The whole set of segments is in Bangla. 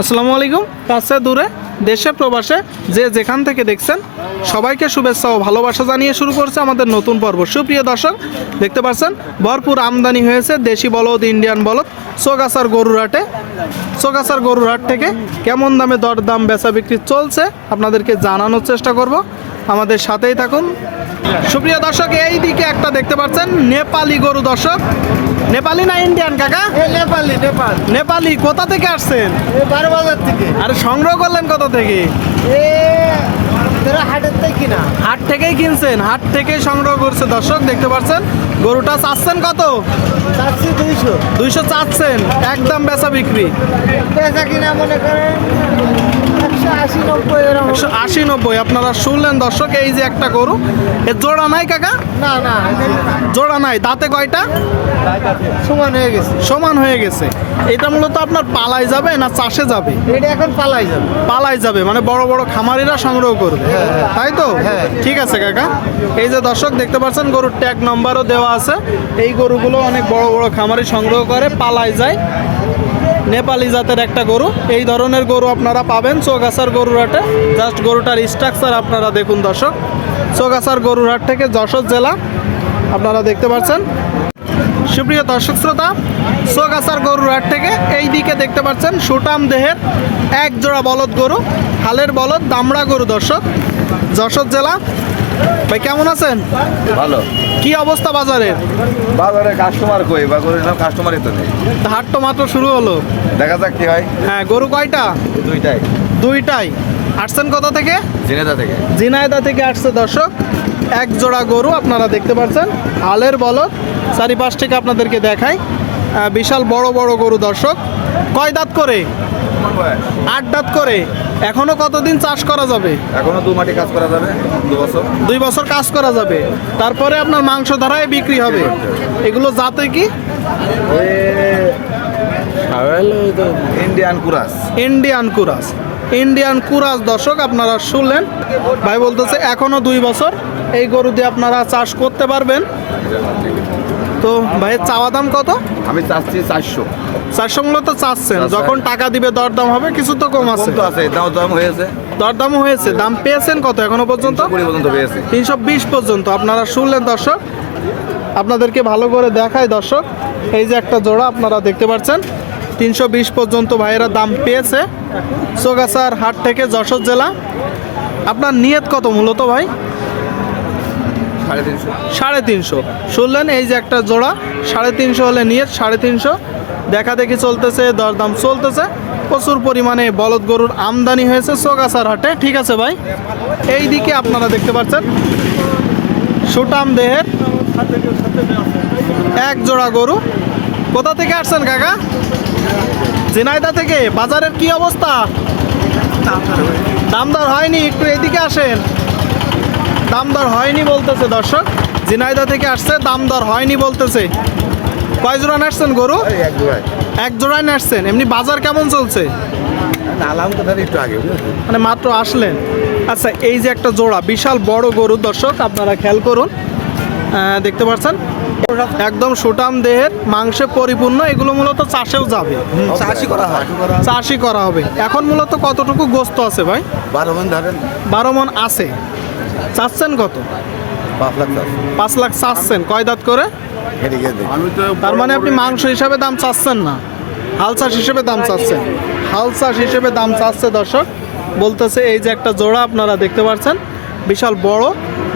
আসসালামু আলাইকুম। কাছে দূরে দেশে প্রবাসে যে যেখান থেকে দেখছেন সবাইকে শুভেচ্ছা ও ভালোবাসা জানিয়ে শুরু করছে আমাদের নতুন পর্ব। সুপ্রিয় দর্শক, দেখতে পাচ্ছেন ভরপুর আমদানি হয়েছে দেশি বলদ, ইন্ডিয়ান বলদ চৌগাছার গরুর হাটে। চৌগাছার গরুর হাট থেকে কেমন দামে দরদাম বেচা বিক্রি চলছে আপনাদেরকে জানানোর চেষ্টা করব, আমাদের সাথেই থাকুন। সুপ্রিয় দর্শক, এই দিকে একটা দেখতে পাচ্ছেন নেপালি গরু। দর্শক, নেপালি না ইন্ডিয়ান কাকা? নেপালি নেপালি। কোথা থেকে আসছেন? 12 বাজার থেকে। আরে সংগ্রহ করলেন কোথা থেকে? হাটের থেকে কিনা। হাট থেকেই কিনছেন? হাট থেকেই সংগ্রহ করছে। দর্শক, দেখতে পাচ্ছেন গরুটা চাচ্ছেন কত? চাচ্ছি 200। 200 চাচ্ছেন, একদম বেচা বিক্রি বেচা কিনা মনে করেন 180-90 এরকম। 180-90। আপনারা শুনলেন দর্শক, এই যে একটা গরু, এর জোড়া নাই কাকা? না না, জোড়া নাই। দাঁতে কয়টা? সমান হয়ে গেছে। সমান হয়ে গেছে। এটা মূলত আপনার পালাই যাবে না চাষে যাবে? এটা এখন পালাই যাবে। পালাই যাবে, মানে বড় বড় খামারিরা সংগ্রহ করবে, তাই তো? হ্যাঁ। ঠিক আছে কাকা। এই যে দর্শক দেখতে পাচ্ছেন গরুর ট্যাগ নাম্বারও দেওয়া আছে। এই গরুগুলো অনেক বড় বড় খামারি সংগ্রহ করে, পালাই যায়। নেপালি জাতের একটা গরু। এই ধরনের গরু আপনারা পাবেন চৌগাছার গরুর হাটে। জাস্ট গরুটার স্ট্রাকচার আপনারা দেখুন দর্শক। চৌগাছার গরুর হাট থেকে যশোর জেলা আপনারা দেখতে পাচ্ছেন। সুপ্রিয় দর্শক শ্রোতা, চৌগাছার গরুর হাট থেকে এই দিকে দেখতে পাচ্ছেন সুটাম দেহের এক জোড়া বলদ গরু, হালের বলদ, দামড়া গরু। দর্শক, যশোর জেলা। ভাই কেমন আছেন? ভালো। কি অবস্থা বাজারের? বাজারে কাস্টমার কই বা গরুর নাম কাস্টমারই তো নেই। হাট তো মাত্র শুরু হলো। দেখা যাক কি হয়। হ্যাঁ, গরু কয়টা? দুইটাই। দুইটাই। আসছেন কোথা থেকে? ঝিনেদা থেকে। ঝিনাইদা থেকে আসছে দর্শক। এক জোড়া গরু আপনারা দেখতে পাচ্ছেন, হালের বলদ। চারিপাশ থেকে আপনাদেরকে দেখাই, বিশাল বড় বড় গরু। দর্শক, কয় দাঁত করে? 8 দাঁত করে। এখনো কতদিন চাষ করা যাবে? এখনো 2 মাটি কাজ করা যাবে, 2 বছর। 2 বছর কাজ করা যাবে, তারপরে আপনার মাংস ধারায় বিক্রি হবে। এগুলো জাতে কি? ইন্ডিয়ান কুরাস। ইন্ডিয়ান কুরাস। ইন্ডিয়ান কুরাস। দর্শক, আপনারা শুনলেন, ভাই বলতেছে এখনো 2 বছর এই গরু দিয়ে আপনারা চাষ করতে পারবেন। তো ভাইয়ের চাওয়া দাম কত? আমি চাচ্ছি 400। 400 মূলত চাচ্ছেন। যখন টাকা দিবে দরদাম হবে, কিছু তো কম আছে। কম তো আছে, দাম হয়েছে। দরদামও হয়েছে। দাম পেয়েছেন কত এখনো পর্যন্ত? 320 পর্যন্ত পেয়েছে। 320 পর্যন্ত। আপনারা শুনলেন দর্শক, আপনাদেরকে ভালো করে দেখায় দর্শক। এই যে একটা জোড়া আপনারা দেখতে পাচ্ছেন, 320 পর্যন্ত ভাইয়েরা দাম পেয়েছে চৌগাছার হাট থেকে, যশোর জেলা। আপনার নিয়ত কত মূলত ভাই? 350। 350। শুনলেন, এই যে একটা জোড়া 350 হলে নিয়ত 350। দেখা দেখি চলতেছে, দরদাম চলতেছে। প্রচুর পরিমাণে বলদ গরুর আমদানি হয়েছে চৌগাছার হাটে। ঠিক আছে ভাই। এই দিকে আপনারা দেখতে পাচ্ছেন সুটাম দেহের এক জোড়া গরু। কোথা থেকে আসছেন কাকা? ঝিনাইদা থেকে। বাজারের কি অবস্থা? দামদর হয়নি? একটু এদিকে আসেন। দামদর হয়নি বলতেছে দর্শক। ঝিনাইদা থেকে আসছে, দামদর হয়নি বলতেছে। কয় জোড়া নাচছেন গরু? এক জোড়ায়। এক জোড়ায় নাচছেন। এমনি বাজার কেমন চলছে? নালাম তো একটু আগে, মানে মাত্র আসলেন। আচ্ছা, এই যে একটা জোড়া বিশাল বড় গরু দর্শক, আপনারা খেয়াল করুন, দেখতে পাচ্ছেন একদম সুটাম দেহের, মাংসে পরিপূর্ণ। এগুলো মূলত চাষেও যাবে, চাষি করা হয়। চাষই করা হবে। এখন মূলত কতটুকু গোস্ত আছে ভাই? 12 মণ ধরেন। 12 মণ আছে। চাচ্ছেন কত? 5 লাখ। 5 লাখ চাচ্ছেন। কয় দাঁত করে? আমি তো তার মানে আপনি মাংস হিসাবে দাম চাচ্ছেন না, হাল চাষ হিসেবে দাম চাচ্ছেন। হাল চাষ হিসেবে দাম চাচ্ছে দর্শক। বলতেছে এই যে একটা জোড়া আপনারা দেখতে পাচ্ছেন, বিশাল বড়।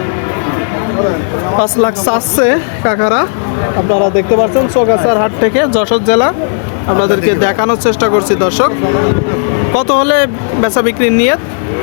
5 লাখ চাচ্ছে কাকারা, আপনারা দেখতে পাচ্ছেন। চৌগাছার হাট থেকে, যশোর জেলা। আপনাদেরকে দেখানোর চেষ্টা করছি দর্শক। কত হলে বেচা বিক্রির নিয়ত?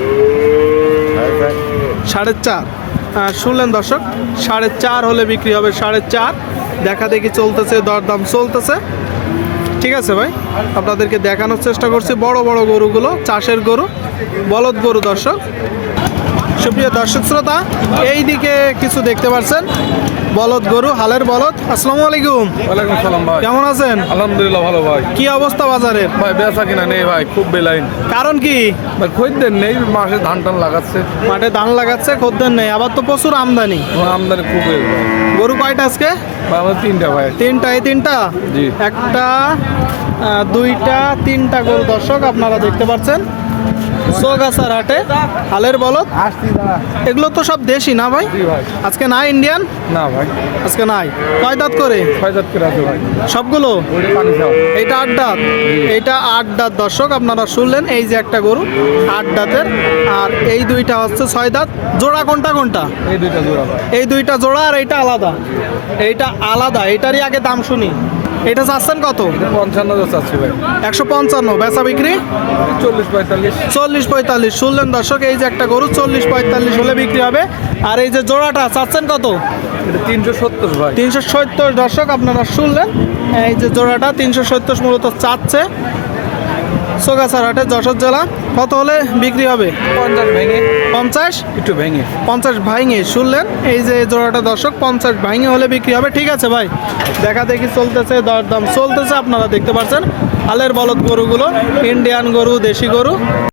4.5। শুনলেন দর্শক, 4.5 হলে বিক্রি হবে। 4.5 দেখা দেখি চলতেছে, দরদাম চলতেছে। ঠিক আছে ভাই, আপনাদেরকে দেখানোর চেষ্টা করছি বড় বড় গরুগুলো, চাষের গরু, বলদ গরু। দর্শক, সুপ্রিয় দর্শক শ্রোতা, এই দিকে কিছু দেখতে পাচ্ছেন বলদ গরু, হালের বলদ। আসসালামু আলাইকুম, ওয়ালাইকুম সালাম ভাই। কেমন আছেন? আলহামদুলিল্লাহ ভালো ভাই। কি অবস্থা বাজারের? ভাই বেচা কিনা নেই ভাই, খুব বেলাইন। কারণ কি? ভাই খদ্দের নেই, মাসে ধান টান লাগাচ্ছে, মাঠে ধান লাগাচ্ছে, খদ্দের নেই, আবার তো প্রচুর আমদানি। আমদানি খুব ভাই। গরু কয়টা আজকে? ভাই আমার তিনটা ভাই। তিনটা। এই তিনটা, জি। একটা, দুইটা, তিনটা গরু দর্শক আপনারা দেখতে পাচ্ছেন চৌগাছার হাটে, হালের বলদ। আসছি দাঁড়া। এগুলো তো সব দেশি না ভাই? জি ভাই। আজকে নাই ইন্ডিয়ান? না ভাই, আজকে নাই। কয় দাঁত করে 6 দাঁত করে আছে ভাই। সবগুলো? ওইটা পানি খাও। এইটা 8 দাঁত। এইটা 8 দাঁত দর্শক আপনারা শুনলেন। এই যে একটা গরু 8 দাঁতের, আর এই দুইটা হচ্ছে 6 দাঁত। জোড়া কোনটা কোনটা? এই দুইটা জোড়া ভাই। এই দুইটা জোড়া, আর এইটা আলাদা। এইটা আলাদা, এইটারই আগে দাম শুনি। এটা চাচ্ছেন কত? 55 চাচ্ছি ভাই। 155। বেচা বিক্রি 40-45। 40-45 শুনলেন দর্শক। এই যে একটা গরু 40-45 হলে বিক্রি হবে। আর এই যে জোড়াটা চাচ্ছেন কত? এটা 370 ভাই। 370 দর্শক আপনারা শুনলেন। এই যে জোড়াটা 370 মূলত চাচ্ছে চৌগাছার হাটে, যশোর জেলা। কত হলে বিক্রি হবে? 50 ভেঙে, 50? একটু ভেঙে। 50 ভাঙে শুনলেন। এই যে জোড়াটা দর্শক 50 ভাঙে হলে বিক্রি হবে। ঠিক আছে ভাই, দেখা দেখি চলতেছে, দরদাম চলতেছে, আপনারা দেখতে পাচ্ছেন। হালের বলদ গরুগুলো, ইন্ডিয়ান গরু, দেশি গরু।